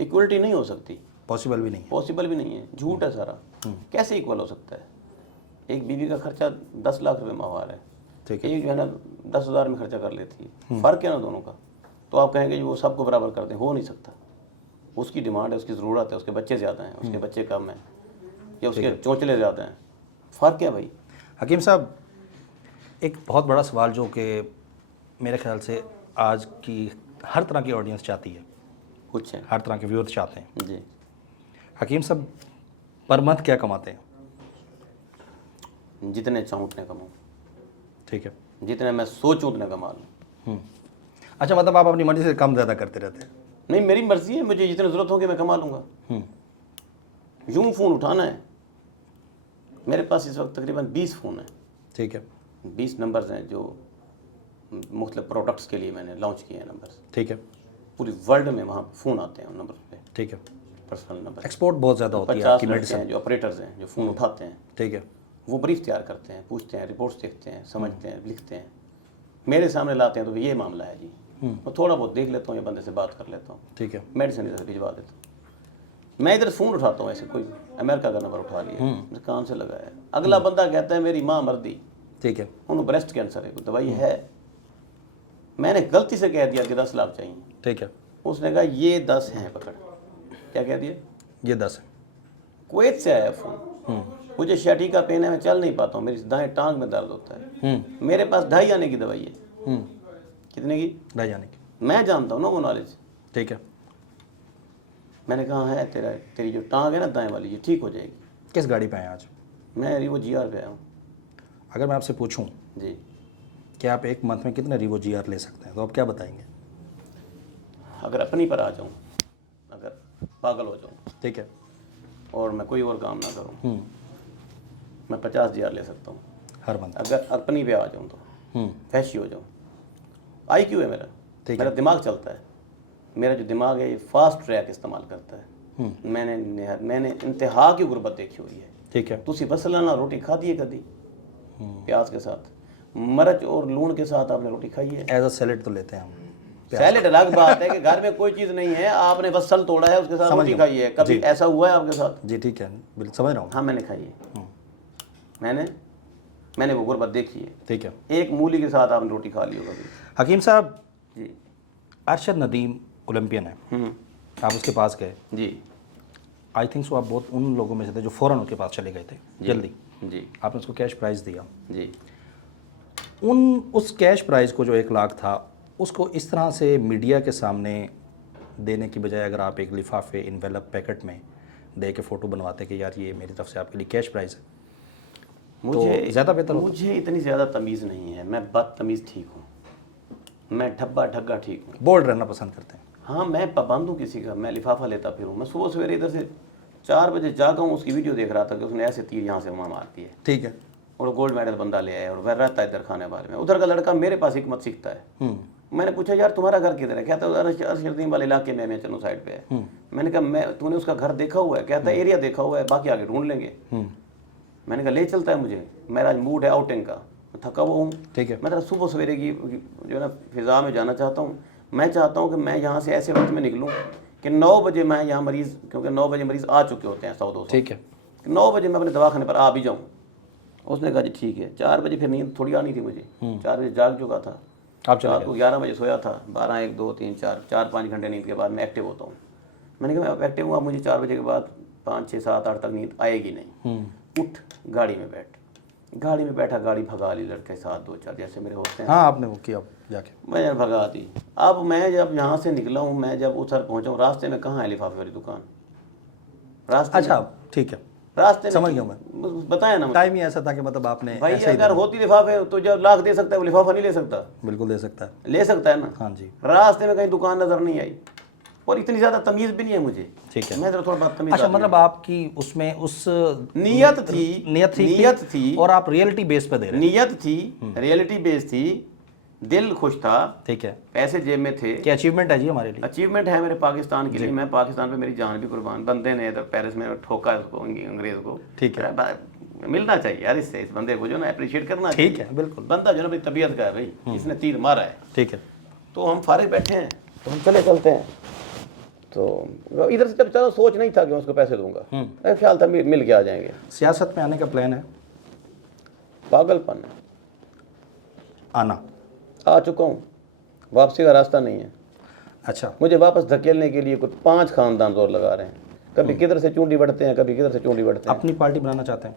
इक्वलिटी नहीं हो सकती, पॉसिबल भी नहीं है। पॉसिबल भी नहीं है, झूठ है सारा। कैसे इक्वल हो सकता है? एक बीवी का खर्चा 10 लाख रुपए माहवार है, ठीक है। एक जो है ना 10,000 में खर्चा कर लेती है। फ़र्क है ना दोनों का। तो आप कहेंगे जी वो सबको बराबर कर दें, हो नहीं सकता। उसकी डिमांड है, उसकी ज़रूरत है, उसके बच्चे ज़्यादा हैं, उसके बच्चे कम हैं, या उसके चौंचले ज़्यादा हैं। फ़र्क है भाई। हकीम साहब, एक बहुत बड़ा सवाल जो कि मेरे ख्याल से आज की हर तरह की ऑडियंस चाहती है, कुछ है हर तरह के व्यूअर्स चाहते हैं। जी। हकीम साहब, पर मंथ क्या कमाते हैं? जितने चाहूँ उतने कमाऊँ, ठीक है। जितने मैं सोचूँ उतने कमा लूँ। अच्छा, मतलब आप अपनी मर्ज़ी से कम ज़्यादा करते रहते हैं? नहीं, मेरी मर्ज़ी है, मुझे जितनी ज़रूरत होगी मैं कमा लूँगा। यूँ फ़ोन उठाना है, मेरे पास इस वक्त तकरीबन 20 फ़ोन हैं। ठीक है। 20 नंबर्स हैं जो मुख्तलिफ प्रोडक्ट्स के लिए मैंने लॉन्च किए हैं नंबर्स। ठीक है। पूरी वर्ल्ड में वहाँ फ़ोन आते हैं उन नंबर पे, ठीक है। Personal number. एक्सपोर्ट बहुत ज़्यादा होती है 50 आपकी लड़के मेडिसिन। हैं जो ऑपरेटर्स हैं, जो फ़ोन उठाते हैं। ठीक है। वो ब्रीफ तैयार करते हैं, पूछते हैं, रिपोर्ट्स देखते हैं, समझते हैं, लिखते हैं, मेरे सामने लाते हैं। तो ये मामला है जी, मैं थोड़ा बहुत देख लेता हूँ या बंदे से बात कर लेता हूँ, ठीक है। मेडिसिन इधर भिजवा देता हूँ। मैं इधर फ़ोन उठाता हूँ, ऐसे कोई अमेरिका का नंबर उठा लिया, मेरे कान से लगा है, अगला बंदा कहता है मेरी माँ मर दी, ठीक है। उन्हें ब्रेस्ट कैंसर है, कोई दवाई है। मैंने गलती से कह दिया कि 10 लाख चाहिए, ठीक है। उसने कहा ये 10 हैं, पकड़। क्या कह दिया? ये 10 है। कुवैत से आया फ़ोन, मुझे शर्टी का पेन है, मैं चल नहीं पाता हूँ, मेरी दाएं टांग में दर्द होता है, मेरे पास 2.5 आने की दवाई है। कितने की? 2.5 जाने की। मैं जानता हूँ ना वो नॉलेज। ठीक है। मैंने कहा है तेरी जो टांग है ना दाएं वाली, ये ठीक हो जाएगी। किस गाड़ी पे आए आज? मैं रिवो GR पे आया हूँ। अगर मैं आपसे पूछूं जी। कि आप एक मंथ में कितने रिवो GR ले सकते हैं, तो आप क्या बताएंगे? अगर अपनी पर आ जाऊँ, अगर पागल हो जाऊँ, ठीक है। और मैं कोई और काम ना करूँ, मैं 50 GR ले सकता हूँ हर मंथ? अगर अपनी पे आ जाऊँ तो, फैशी हो जाऊँ। IQ है मेरा, ठीक मेरा दिमाग चलता है, मेरा जो दिमाग है ये फास्ट ट्रैक इस्तेमाल करता है। मैंने इंतहा की गुर्बत देखी हुई है। ठीक है। तुसी बसलाना रोटी खाती है कभी प्याज के साथ, मिर्च और लून के साथ आपने रोटी खाई है? एज अ सैलेड तो लेते हैं हम। सैलेड अलग बात है कि घर में कोई चीज़ नहीं है, आपने बस सल तोड़ा है, उसके साथ रोटी खाई है। कभी ऐसा हुआ है आपके साथ? जी ठीक है, बिल्कुल समझ रहा हूँ। हाँ, मैंने खाई है। मैंने वो गुर्बत देखी है। ठीक है। एक मूली के साथ आपने रोटी खा ली हो कभी? हकीम साहब, जी। अरशद नदीम ओलंपियन है, आप उसके पास गए। जी। आई थिंक सो आप बहुत उन लोगों में से थे जो फ़ौरन उसके पास चले गए थे, जल्दी। जी। आपने उसको कैश प्राइज़ दिया। जी। उस कैश प्राइज़ को जो 1 लाख था, उसको इस तरह से मीडिया के सामने देने की बजाय अगर आप एक लिफाफे इन्वेलप पैकेट में दे के फ़ोटो बनवाते कि यार ये मेरी तरफ से आपके लिए कैश प्राइज़ है, मुझे ज़्यादा बेहतर होता। मुझे इतनी ज़्यादा तमीज़ नहीं है, मैं बदतमीज़ ठीक हूँ, मैं ढब्बा ढग्गा ठीक हूँ। बोल्ड रहना पसंद करते हैं। हाँ, मैं पाबंद हूँ किसी का, मैं लिफाफा लेता फिरूँ। मैं सुबह सवेरे इधर से 4 बजे जागा हूँ, उसकी वीडियो देख रहा था कि उसने ऐसे तीर यहाँ से वहाँ मारती है, ठीक है। और गोल्ड मेडल बंदा ले आया और वह रहता है इधर खाने वाले में। उधर का लड़का मेरे पास हिकमत सीखता है। मैंने पूछा यार तुम्हारा घर किधर है? कहता है अरशदीन वाले इलाके में, मैं चलो साइड पे है। मैंने कहा मैं तूने उसका घर देखा हुआ है? कहता है एरिया देखा हुआ है, बाकी आगे ढूंढ लेंगे। मैंने कहा ले चलता है मुझे, मेरा आज मूड है आउटिंग का, मैं थका हुआ हूँ। ठीक है। मैं जरा सुबह सवेरे की जो है ना फिज़ा में जाना चाहता हूँ। मैं चाहता हूँ कि मैं यहाँ से ऐसे वक्त में निकलूँ कि 9 बजे मैं यहाँ मरीज़, क्योंकि 9 बजे मरीज़ आ चुके होते हैं 100-200, ठीक है। 9 बजे मैं अपने दवाखाने पर आ भी जाऊँ। उसने कहा जी ठीक है। 4 बजे फिर नींद थोड़ी आनी थी मुझे, 4 बजे जाग चुका था। आप चले रात को 11 बजे सोया था, 12, 1, 2, 3, 4-5 घंटे नींद के बाद मैं एक्टिव होता हूँ। मैंने कहा मैं एक्टिव हुआ, मुझे 4 बजे के बाद 5, 6, 7, 8 तक नींद आएगी नहीं। उठ गाड़ी में बैठ, गाड़ी में बैठा, गाड़ी भगा ली लड़के साथ 2-4 जैसे मेरे होते हैं। हाँ, आपने वो किया जाके। मैं भगा दी। अब मैं जब यहाँ से निकला हूँ, मैं जब उधर पहुँचा हूँ, रास्ते में कहाँ है लिफाफे वाली दुकान? रास्ते अच्छा, ठीक है, रास्ते समझ गया मैं। बताया ना मुझे। टाइम ही ऐसा था कि मतलब आपने भाई ऐसे ही अगर होती लिफाफे तो जब लाख दे सकता है, वो लिफाफा नहीं ले सकता? बिल्कुल दे सकता है। ले सकता है ना। हाँ जी, रास्ते में कहीं दुकान नजर नहीं आई, और इतनी ज़्यादा तमीज़ भी नहीं है मुझे। ठीक है। मैं थोड़ा बदतमीज़ अच्छा, आदमी मतलब आपकी उसमें उस हूं। नियत थी और आप रियलिटी बेस पे दे रहे हैं। नियत थी, रियलिटी बेस थी, दिल खुश था, ठीक है। पैसे जेब में थे। क्या अचीवमेंट है जी हमारे लिए? अचीवमेंट है मेरे पाकिस्तान के लिए। मैं पाकिस्तान पे मेरी जान भी कुर्बान। बंदे ने इधर पेरिस में ठोका उसको, अंग्रेज को। ठीक है। मिलना चाहिए यार इससे, इस बंदे को जो ना अप्रिशिएट करना चाहिए। ठीक है, बिल्कुल। बंदा जो ना भाई तबीयत का है भाई, इसने तीर मारा है। ठीक है। तो हम फारिग बैठे हैं, तो हम चलते हैं। तो इधर से जब चलो, सोच नहीं था कि मैं उसको पैसे दूंगा, ख्याल था मिल के आ जाएंगे। सियासत में आने का प्लान है? पागलपन है। आना आ चुका हूँ, वापसी का रास्ता नहीं है। अच्छा, मुझे वापस धकेलने के लिए कोई 5 खानदान जोर लगा रहे हैं। कभी किधर से चूंडी बढ़ते हैं, कभी किधर से चूंडी बढ़ते हैं। अपनी पार्टी बनाना चाहते हैं?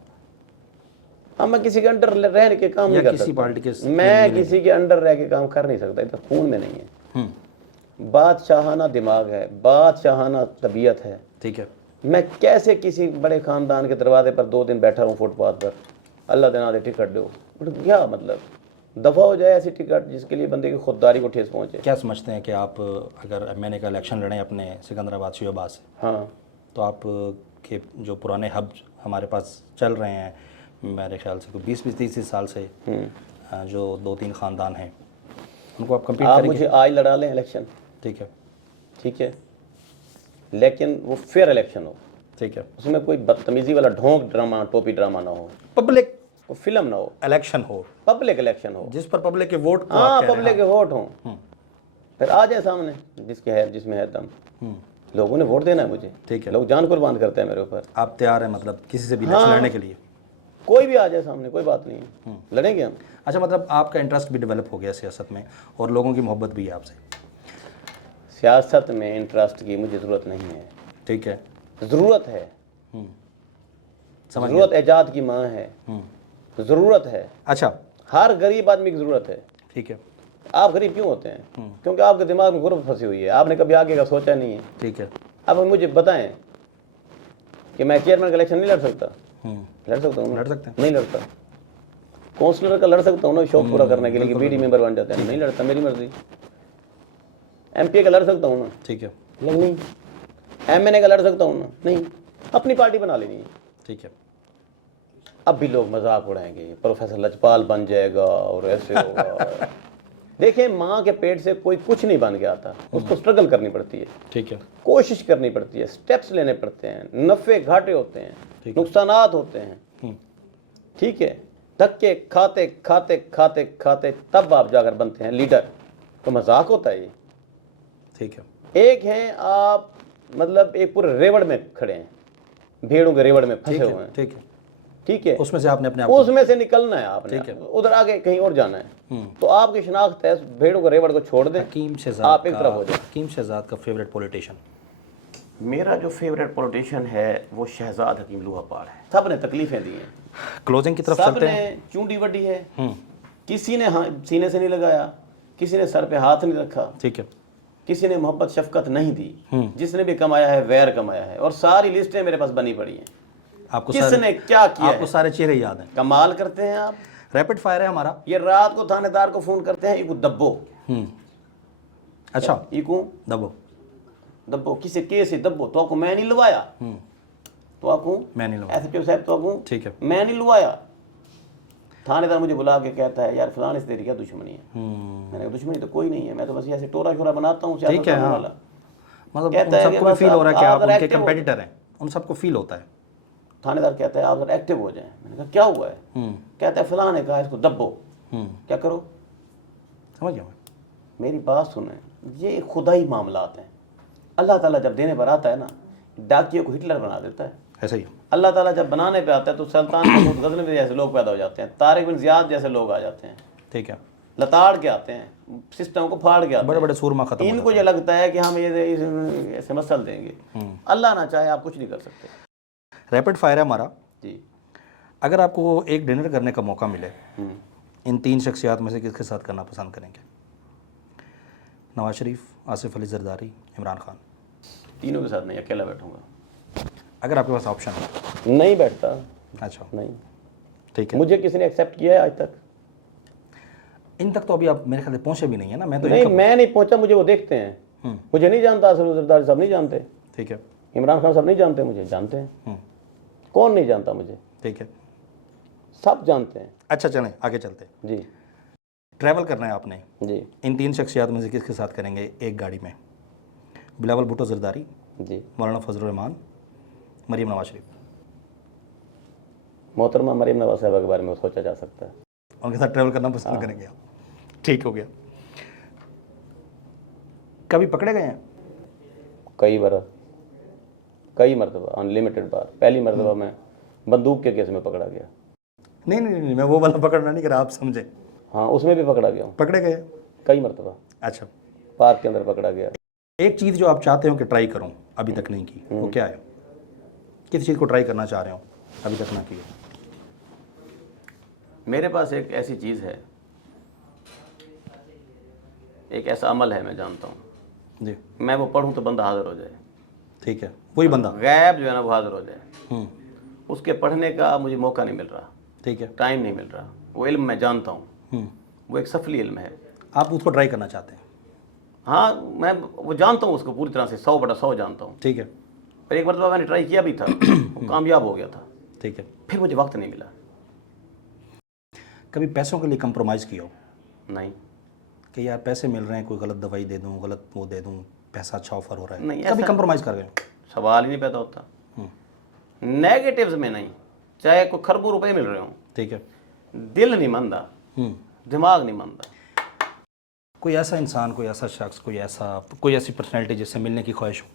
हाँ, मैं किसी के अंडर रह के काम नहीं कर किसी सकता। पार्टी के मैं किसी के अंडर रह के काम कर नहीं सकता, इतना खून में नहीं है। बादशाहाना दिमाग है, बादशाहाना तबीयत है। ठीक है। मैं कैसे किसी बड़े खानदान के दरवाजे पर 2 दिन बैठा हूँ फुटपाथ पर, अल्लाह देना दे टिकट दो, क्या मतलब? दफ़ा हो जाए ऐसी टिकट जिसके लिए बंदे की खुददारी को ठेस पहुँचे। क्या समझते हैं कि आप अगर एमएनए का इलेक्शन लड़ें अपने सिकंदराबाद शिवाबाद से, हाँ, तो आप के जो पुराने हब हमारे पास चल रहे हैं, मेरे ख्याल से कोई 20-30 साल से, जो 2-3 ख़ानदान हैं, उनको आप कम्पीट आप करेंगे? मुझे आज लड़ा लें इलेक्शन, ठीक है। ठीक है, लेकिन वो फेयर इलेक्शन हो, ठीक है। उसमें कोई बदतमीजी वाला ढोंग ड्रामा, टोपी ड्रामा ना हो, पब्लिक वो फिल्म ना हो, इलेक्शन हो, पब्लिक इलेक्शन हो, जिस पर पब्लिक के वोट को हाँ, आप कह रहे हैं। पब्लिक के वोट हों, फिर आ जाए सामने जिसमें है दम। लोगों ने वोट देना है मुझे, ठीक है। लोग जान कुर्बान करते हैं मेरे ऊपर। आप तैयार हैं मतलब किसी से भी इलेक्शन लड़ने के लिए? कोई भी आ जाए सामने, कोई बात नहीं है, लड़ेंगे हम। अच्छा, मतलब आपका इंटरेस्ट भी डेवलप हो गया सियासत में और लोगों की मोहब्बत भी है आपसे? सियासत में इंटरेस्ट की मुझे ज़रूरत नहीं है। ठीक है। ज़रूरत है, समझ ज़रूरत एजाद की माँ है, ज़रूरत है, अच्छा, हर गरीब आदमी की ज़रूरत है। ठीक है। आप गरीब क्यों होते हैं? क्योंकि आपके दिमाग में गुर्बत फंसी हुई है, आपने कभी आगे का सोचा नहीं है। ठीक है। अब मुझे बताएं कि मैं चेयरमैन का इलेक्शन नहीं लड़ सकता? लड़ सकता हूँ। लड़ सकते हैं? नहीं लड़ता। काउंसलर का लड़ सकता हूँ ना, शौक पूरा करने के लिए कि बीडी मेंबर बन जाते हैं। नहीं लड़ता, मेरी मर्जी। एमपी का लड़ सकता हूँ ना? ठीक है। नहीं। एमएनए का लड़ सकता हूँ ना? नहीं। अपनी पार्टी बना लेनी है। ठीक है। अब भी लोग मजाक उड़ाएंगे, प्रोफेसर लजपाल बन जाएगा और ऐसे होगा। देखिए, माँ के पेट से कोई कुछ नहीं बन के आता, उसको स्ट्रगल करनी पड़ती है, ठीक है। कोशिश करनी पड़ती है, स्टेप्स लेने पड़ते हैं, नफ़े घाटे होते हैं, नुकसानात होते हैं, ठीक है। धक्के खाते खाते खाते खाते तब आप जाकर बनते हैं लीडर। तो मजाक होता है ये। ठीक है। एक हैं आप, मतलब एक पूरे रेवड़ में खड़े हैं, भेड़ों के रेवड़ में फंसे हुए हैं, ठीक है। ठीक है। उसमें से आपने अपने आप उसमें से निकलना है आपने, ठीक है। उधर आगे कहीं और जाना है। तो आपकी शिनाख्त है, भेड़ों के रेवड़ को छोड़ दें, हकीम शहजाद आप एक तरफ हो जाए। हकीम शहजाद का फेवरेट पॉलिटिशियन? मेरा जो फेवरेट पॉलिटिशियन है वो शहजाद हकीम लोहापाल है। सब ने तकलीफें दी हैं, क्लोजिंग की तरफ सब चलते ने हैं। चूंडी वड्डी है, किसी ने सीने से नहीं लगाया, किसी ने सर पे हाथ नहीं रखा, ठीक है। किसी ने मोहब्बत शफकत नहीं दी। जिसने भी कमाया है वैर कमाया है, और सारी लिस्टें मेरे पास बनी पड़ी हैं। आपको किसने क्या किया आपको है? सारे चेहरे याद हैं। कमाल करते हैं आप। रैपिड फायर है हमारा। ये रात को थानेदार को फोन करते हैं, इको दब्बो। अच्छा, इको दबो। दब्बो किसे केस है दब्बो, तो आपको मैं नहीं लवाया, तो आपको मैं नहीं लवाया। एसपीओ साहब तो आपको ठीक है। मैं नहीं लवाया। थानेदार मुझे बुला के कहता है यार फलाने से तेरी क्या दुश्मनी है? मैंने कहा दुश्मनी तो कोई नहीं है, मैं तो बस ऐसे टोरा शोरा बनाता हूँ ठीक है। हाँ, मतलब कहता उन है कि सबको भी बस फील हो रहा है कि आप अगर उनके active हो- कंपेटिटर हैं, उन सबको फील होता है। थानेदार कहता है आप अगर एक्टिव हो जाए। मैंने कहा क्या हुआ है? कहता है फलां ने कहा इसको दब्बो। क्या करो? समझ गया मैं। मेरी बात सुने, ये खुदाई मामलात हैं। अल्लाह ताला जब देने पर आता है ना, डाकिये को हिटलर बना देता है। ऐसा ही। अल्लाह ताला जब बनाने पे आता है तो सुल्तान महमूद गजनवी जैसे लोग पैदा हो जाते हैं, तारिक बिन ज़ियाद जैसे लोग आ जाते हैं, ठीक है। लताड़ के आते हैं, सिस्टम को फाड़ के आते बड़े हैं। बड़े सूरमा खत्म हो इनको ये लगता है कि हम ये ऐसे मसल देंगे। अल्लाह ना चाहे आप कुछ नहीं कर सकते। रैपिड फायर है हमारा। जी। अगर आपको एक डिनर करने का मौका मिले, इन 3 शख्सियात में से किसके साथ करना पसंद करेंगे? नवाज शरीफ, आसिफ अली जरदारी, इमरान खान। तीनों के साथ नहीं, अकेला बैठूंगा। अगर आपके पास ऑप्शन है। नहीं बैठता। अच्छा, नहीं, ठीक है। मुझे किसी ने एक्सेप्ट किया है आज तक? इन तक तो अभी आप मेरे ख्याल से पहुंचे भी नहीं है ना। मैं तो नहीं, मैं नहीं पहुंचा, मुझे वो देखते हैं। मुझे नहीं जानता, आसिफ अली जरदारी साहब नहीं जानते, ठीक है। इमरान खान साहब नहीं जानते, मुझे जानते हैं। कौन नहीं जानता मुझे? ठीक है, सब जानते हैं। अच्छा चलें आगे चलते हैं। जी ट्रैवल करना है आपने, जी इन 3 शख्सियात में से किसके साथ करेंगे एक गाड़ी में? बिलावल भुट्टो जरदारी, जी। मौलाना फजल रहमान, मरीम नवाज शरीफ। मोहतरमा मरीम नवाज साहब के बारे में सोचा जा सकता है। उनके साथ ट्रैवल करना पसंद करेंगे आप? ठीक हो गया। कभी पकड़े गए हैं? कई बार, कई मरतबा, अनलिमिटेड बार। पहली मरतबा मैं बंदूक के केस में पकड़ा गया। नहीं नहीं नहीं, मैं वो वाला पकड़ना नहीं कर रहा, आप समझे। हाँ, उसमें भी पकड़ा गया हूँ पकड़े गए? कई मरतबा। अच्छा, पार्क के अंदर पकड़ा गया। एक चीज़ जो आप चाहते हो कि ट्राई करूं, अभी तक नहीं की, वो क्या है? किस चीज़ को ट्राई करना चाह रहे हो, अभी तक ना की हो? मेरे पास एक ऐसी चीज़ है, एक ऐसा अमल है, मैं जानता हूँ जी। मैं वो पढ़ूँ तो बंदा हाजिर हो जाए। ठीक है, वही बंदा। गैब जो है ना वो हाजिर हो जाए। उसके पढ़ने का मुझे मौका नहीं मिल रहा, ठीक है। टाइम नहीं मिल रहा। वो इल्म मैं जानता हूँ, वो एक सफली इल्म है। आप उसको ट्राई करना चाहते हैं? हाँ, मैं वो जानता हूँ उसको पूरी तरह से, 100/100 जानता हूँ। ठीक है। पर एक मरतबा मैंने ट्राई किया भी था, वो कामयाब हो गया था। ठीक है। फिर मुझे वक्त नहीं मिला। कभी पैसों के लिए कंप्रोमाइज़ किया हो नहीं कि यार पैसे मिल रहे हैं, कोई गलत दवाई दे दूं, गलत वो दे दूं, पैसा अच्छा ऑफर हो रहा है, नहीं, कभी ऐसा- कंप्रोमाइज़ कर गए हो? सवाल ही नहीं पैदा होता। नेगेटिव्स में नहीं, चाहे कोई खरबों रुपए मिल रहे हों, ठीक है। दिल नहीं मानता, दिमाग नहीं मानता। कोई ऐसा इंसान, कोई ऐसा शख्स, कोई ऐसी पर्सनैलिटी जिससे मिलने की ख्वाहिश हो?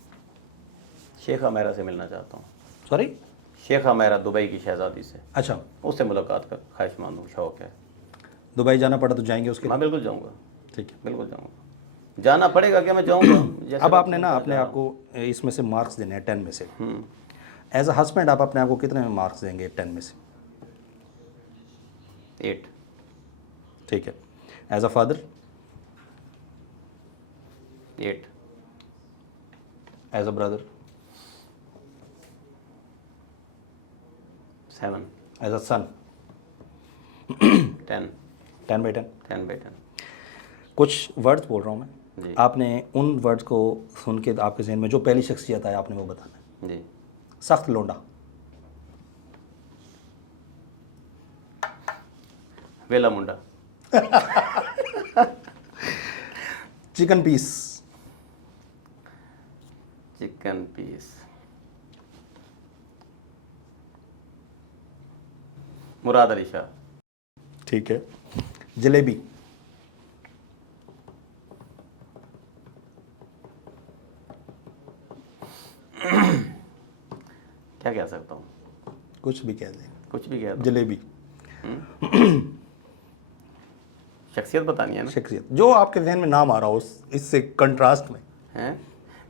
शेख हमेरा से मिलना चाहता हूँ। सॉरी? शेख हमेरा, दुबई की शहजादी से, अच्छा, उससे मुलाकात का ख्वाहिशमंद हूँ, शौक़ है। दुबई जाना पड़ा तो जाएंगे उसके मैं लिए? बिल्कुल जाऊँगा, ठीक है। बिल्कुल जाऊँगा। जाना पड़ेगा क्या, मैं जाऊँगा। जैसे अब आपने ना अपने आप को इसमें से मार्क्स देने हैं 10 में से। एज अ हस्बैंड आप अपने आप को कितने मार्क्स देंगे 10 में से? 8। ठीक है। As a father? 8। As a brother? 7। As a son? 10। 10/10? 10/10। कुछ वर्ड्स बोल रहा हूँ मैं, जी। आपने उन वर्ड्स को सुन के आपके जहन में जो पहली शख्सियत आया आपने वो बताना है। जी। सख्त लोंडा? वेला मुंडा। Chicken piece? Chicken piece. Murad Ali Shah. ठीक है। जलेबी? क्या कह सकता हूँ? कुछ भी कह दें। कुछ भी कह दो। जलेबी? शख्सियत बतानी है ना, शख्सियत जो आपके जहन में नाम आ रहा हो इससे कंट्रास्ट में। हैं?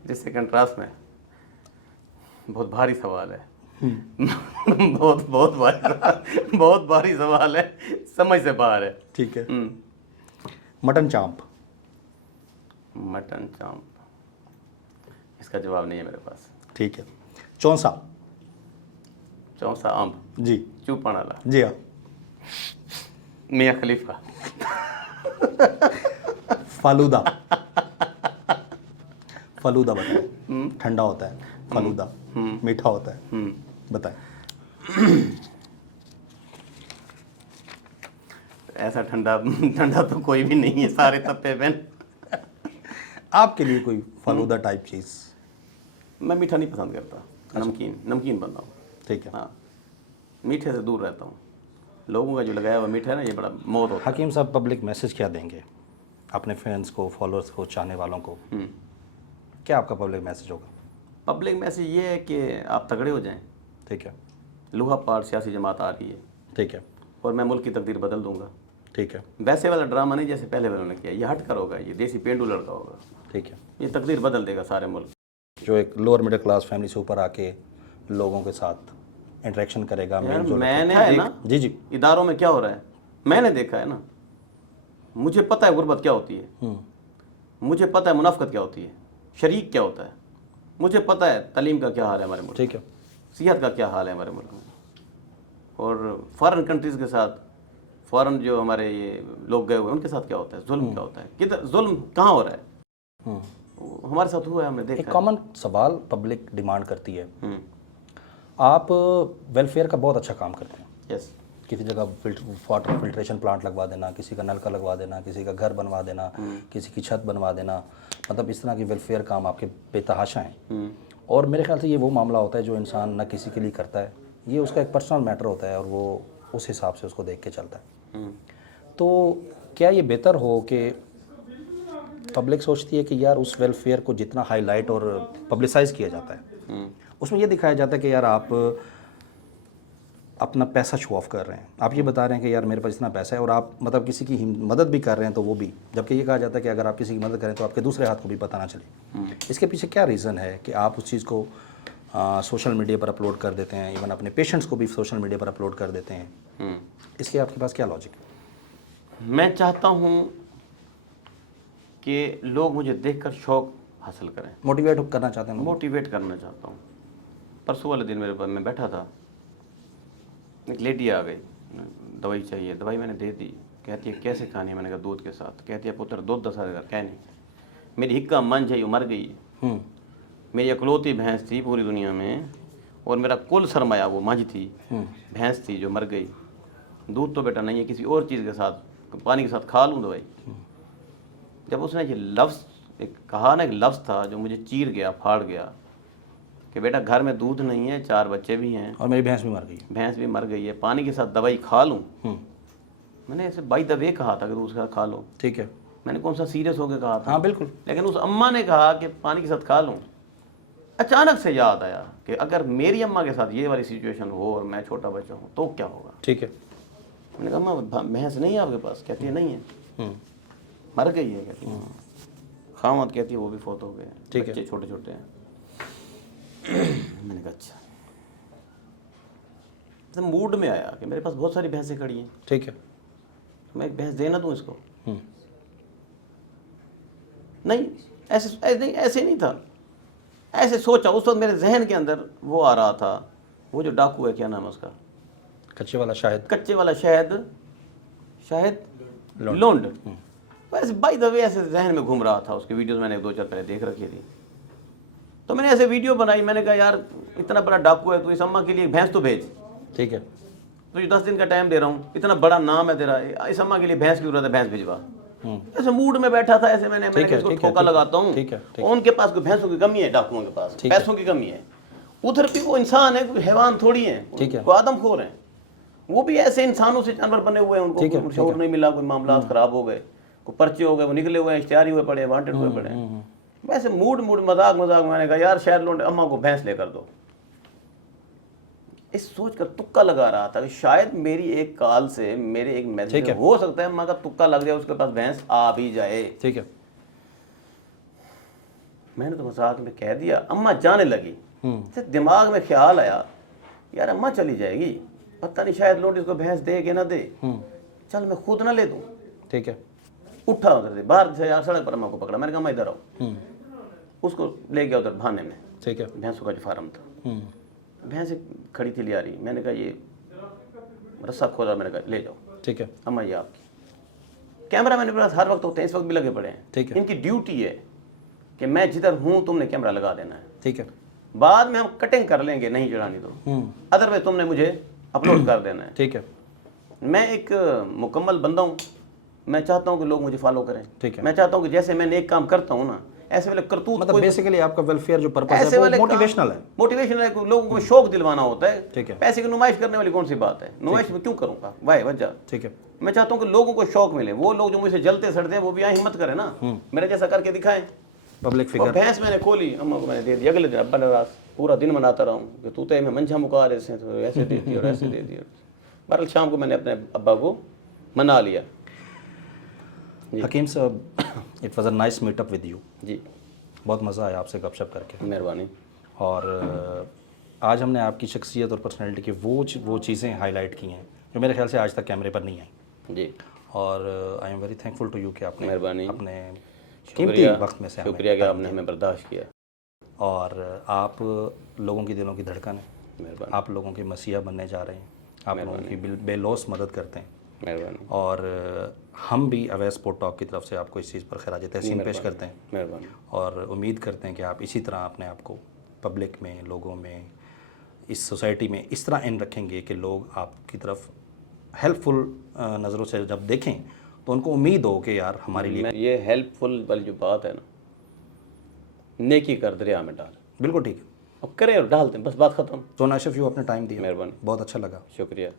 जिससे कंट्रास्ट में। बहुत भारी सवाल है। बहुत बहुत भारी, बहुत भारी सवाल है, समझ से बाहर है। ठीक है। मटन चांप। मटन चांप, इसका जवाब नहीं है मेरे पास। ठीक है। चौंसा। चौसा आम, जी चूपानाला, जी हाँ। मियाँ खलीफा। फालूदा। फालूदा बताएं। ठंडा होता है फालूदा, मीठा होता है, बताएं। ऐसा ठंडा ठंडा तो कोई भी नहीं है, सारे तप्पे पेन। आपके लिए कोई फालूदा टाइप चीज़। मैं मीठा नहीं पसंद करता, नमकीन नमकीन बनता हूँ। ठीक है। हाँ, मीठे से दूर रहता हूँ। लोगों का जो लगाया हुआ मीठा है ना, ये बड़ा मौत होता है। हकीम साहब, पब्लिक मैसेज क्या देंगे अपने फैंस को, फॉलोअर्स को, चाहने वालों को? क्या आपका पब्लिक मैसेज होगा? पब्लिक मैसेज ये है कि आप तगड़े हो जाएं। ठीक है। लोहा पार सियासी जमात आ रही है, ठीक है। और मैं मुल्क की तकदीर बदल दूंगा। ठीक है। वैसे वाला ड्रामा नहीं जैसे पहले वालों ने किया, ये हट कर होगा, ये देसी पेंडू लड़का होगा, ठीक है। ये तकदीर बदल देगा सारे मुल्क। जो एक लोअर मिडिल क्लास फैमिली से ऊपर आके लोगों के साथ इंटरेक्शन करेगा, यार मेल जोल मैंने रखेगा। है ना, जी जी। इदारों में क्या हो रहा है मैंने देखा है ना। मुझे पता है गुर्बत क्या होती है, मुझे पता है मुनाफकत क्या होती है, शरीक क्या होता है, मुझे पता है तालीम का क्या हाल है हमारे मुल्क, ठीक है। सेहत का क्या हाल है हमारे मुल्क में। और फॉरेन कंट्रीज़ के साथ, फॉरेन जो हमारे ये लोग गए हुए हैं उनके साथ क्या होता है, जुल्म क्या होता है, किधर जुल्म कहाँ हो रहा है। वो हमारे साथ हुआ है, हमने देखा एक है। कॉमन सवाल पब्लिक डिमांड करती है, हम्म, आप वेलफेयर का बहुत अच्छा काम करते हैं। यस। किसी जगह वाटर फिल्ट्रेशन प्लांट लगवा देना, किसी का नलका लगवा देना, किसी का घर बनवा देना, किसी की छत बनवा देना, मतलब इस तरह के वेलफेयर काम आपके बेतहाशा हैं। और मेरे ख्याल से ये वो मामला होता है जो इंसान न किसी के लिए करता है, ये उसका एक पर्सनल मैटर होता है और वो उस हिसाब से उसको देख के चलता है। तो क्या ये बेहतर हो कि पब्लिक सोचती है कि यार उस वेलफेयर को जितना हाईलाइट और पब्लिसाइज किया जाता है, उसमें ये दिखाया जाता है कि यार आप अपना पैसा शो ऑफ कर रहे हैं, आप ये बता रहे हैं कि यार मेरे पास इतना पैसा है, और आप मतलब किसी की मदद भी कर रहे हैं तो वो भी, जबकि ये कहा जाता है कि अगर आप किसी की मदद करें तो आपके दूसरे हाथ को भी पता ना चले। इसके पीछे क्या रीज़न है कि आप उस चीज़ को सोशल मीडिया पर अपलोड कर देते हैं, इवन अपने पेशेंट्स को भी सोशल मीडिया पर अपलोड कर देते हैं? इसके आपके पास क्या लॉजिक है? मैं चाहता हूँ कि लोग मुझे देखकर शौक हासिल करें, मोटिवेट करना चाहते हैं लोग? मोटिवेट करना चाहता हूँ। परसों वाले दिन मेरे पास मैं बैठा था, एक लेडी आ गई, दवाई चाहिए, दवाई मैंने दे दी, कहती है कैसे खानी है, मैंने कहा दूध के साथ। कहती है पुत्र दूध 10,000 क्या नहीं, मेरी हिक्का मन चाहिए, मर गई है। मेरी अकलौती भैंस थी पूरी दुनिया में, और मेरा कुल सरमाया वो मझ थी, भैंस थी जो मर गई। दूध तो बेटा नहीं है, किसी और चीज़ के साथ, पानी के साथ खा लूँ दवाई। जब उसने ये लफ्ज़ एक कहा ना, एक लफ्ज़ था जो मुझे चीर गया, फाड़ गया, कि बेटा घर में दूध नहीं है, 4 बच्चे भी हैं, और मेरी भैंस भी मर गई है, भैंस भी मर गई है, पानी के साथ दवाई खा लूँ। मैंने ऐसे बाई द वे कहा था कि दूध के साथ खा लो। ठीक है। मैंने कौन सा सीरियस होकर कहा था? हाँ बिल्कुल। लेकिन उस अम्मा ने कहा कि पानी के साथ खा लूँ। अचानक से याद आया कि अगर मेरी अम्मा के साथ ये वाली सिचुएशन हो और मैं छोटा बच्चा हूँ तो क्या होगा। ठीक है। मैंने कहा अम्मा भैंस नहीं है आपके पास? कहती है नहीं है, मर गई है। कहती है खामत, कहती है वो भी फौत हो गए, बच्चे छोटे छोटे हैं। मैंने कहा अच्छा। तो मूड में आया कि मेरे पास बहुत सारी भैंसें खड़ी हैं, ठीक है, मैं एक भैंस देना दूँ इसको? नहीं, ऐसे नहीं था, ऐसे सोचा। उस वक्त मेरे जहन के अंदर वो आ रहा था, वो जो डाकू है, क्या नाम है उसका, कच्चे वाला शायद, कच्चे वाला शायद लोंड। वैसे बाय द वे ऐसे जहन में घूम रहा था, उसकी वीडियोस मैंने 2-4 पहले देख रखी थी। तो मैंने ऐसे वीडियो बनाई, मैंने कहा यार इतना बड़ा डाकू है, तो इस अम्मा के लिए एक भैंस तो भेज। ठीक है, तुझे 10 दिन का टाइम दे रहा हूँ, इतना बड़ा नाम है तेरा, इस अम्मा के लिए भैंस की जरूरत है, भैंस भिजवा। ऐसे मूड में बैठा था, ऐसे मैंने इसको ठोका लगाता हूँ। उनके पास कोई भैंसों की कमी है, डाकुओं के पास पैसों की कमी है। उधर भी वो इंसान है, कोई हैवान थोड़ी है, वो आदमखोर है। वो भी ऐसे इंसानों से जानवर बने हुए हैं, उनको शौर नहीं मिला, कोई मामला खराब हो गए, कोई पर्चे हो गए, वो निकले हुए हैं, इश्तिहारी हुए पड़े, वांटेड हुए पड़े। वैसे मूड मजाक मैंने कहा यार शायद लोग अम्मा को भैंस लेकर दो। इस सोच कर तुक्का लगा रहा था कि शायद मेरी एक कॉल से, मेरे एक मैसेज हो सकता है अम्मा का तुक्का लग जाए, उसके पास भैंस आ भी जाए। ठीक है। मैंने तो मजाक में कह दिया, अम्मा जाने लगी। दिमाग में ख्याल आया यार अम्मा चली जाएगी, पता नहीं शायद लोग इसको भैंस दे के ना दे, चल मैं खुद ना ले दूँ। ठीक है। उठा उधर से बाहर से यार, सड़क पर अम्मा को पकड़ा, मैंने कहा अम्मा इधर आओ। उसको ले गया उधर भाने में, ठीक है। भैंसों का जो फार्म था, भैंस खड़ी थी लिया रही, मैंने कहा ये रस्सा खोला, मैंने कहा ले जाओ। ठीक है। अम्मा ये आपकी। कैमरा मेरे पास हर वक्त होते हैं, इस वक्त भी लगे पड़े हैं। ठीक है। इनकी ड्यूटी है कि मैं जिधर हूँ तुमने कैमरा लगा देना है। ठीक है। बाद में हम कटिंग कर लेंगे, नहीं चढ़ानी तो, अदरवाइज तुमने मुझे अपलोड कर देना है। ठीक है। मैं एक मुकम्मल बंदा हूँ, मैं चाहता हूँ कि लोग मुझे फॉलो करें। ठीक है। मैं चाहता हूँ कि जैसे मैं नेक काम करता हूँ ना, ऐसे वाले करतूत मतलब बेसिकली आपका वेलफेयर जो पर्पस ऐसे है वो वाले मोटिवेशनल है। मोटिवेशनल है, लोगों को शौक दिलवाना होता है। ठीक है। पैसे की नुमाइश करने वाली कौन सी बात है, नुमाइश में क्यों करूँगा वाह वजह। ठीक है। मैं चाहता हूँ कि लोगों को शौक मिले, वो लोग जो मुझसे जलते सड़ते हैं वो भी यहाँ हिम्मत करें ना, मेरे जैसा करके दिखाएं। पब्लिक और फिगर। भैंस मैंने खोली, अम्मा को मैंने दे दी, अगले दिन अब्बा ने रात पूरा दिन मनाता रहा हूँ कि तू तो मैं मंझा मुका रहे थे, तो ऐसे दे दिया और ऐसे दे दिया। बहरहाल शाम को मैंने अपने अब्बा को मना लिया। हकीम साहब, it was a nice meetup with you. जी बहुत मज़ा आया आपसे गपशप करके। मेहरबानी। और आज हमने आपकी शख्सियत और पर्सनैलिटी की वो चीज़ें हाईलाइट की हैं जो मेरे ख्याल से आज तक कैमरे पर नहीं आई। जी और I am very thankful to you कि आपने मेहरबानी। अपने कीमती वक्त में से हमें शुक्रिया कि आपने हमें बर्दाश्त किया। और आप लोगों की दिलों की धड़कन है, मेहरबानी। आप लोगों के मसीहा बनने जा रहे हैं, आप लोगों की बेलौस मदद करते हैं। मेहरबानी। और हम भी अवैध स्पोर्ट टॉक की तरफ से आपको इस चीज़ पर खराज तहसीन पेश करते हैं। मेहरबानी। और उम्मीद करते हैं कि आप इसी तरह अपने आप को पब्लिक में, लोगों में, इस सोसाइटी में इस तरह इन रखेंगे कि लोग आपकी तरफ हेल्पफुल नज़रों से जब देखें तो उनको उम्मीद हो कि यार हमारे लिए ये हेल्पफुल वाली जो बात है ना, नेकी कर दरिया में डाल, बिल्कुल ठीक है। अब करें और डालते हैं, बस बात खत्म। सोना अशरफ यू अपने टाइम दिया, मेहरबानी। बहुत अच्छा लगा। शुक्रिया।